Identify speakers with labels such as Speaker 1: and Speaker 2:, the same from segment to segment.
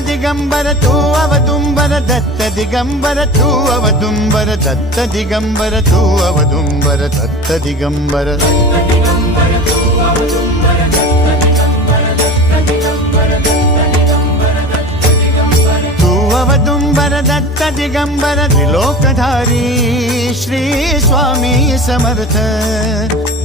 Speaker 1: Digambara
Speaker 2: തൂവ ദുംബര Datta Digambara തൂവ ദുംബര Datta Digambara തൂവ ദുംബര Datta Digambara തൂവ ദുംബര Datta Digambara ത്രിലോകധാരി Shri Swami Samarth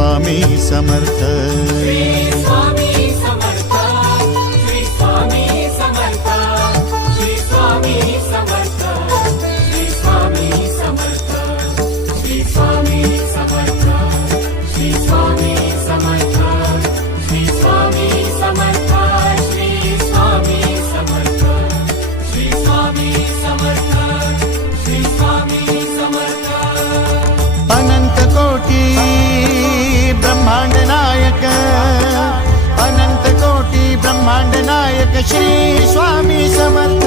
Speaker 2: Swami Samarth. Shri Swami Samarth.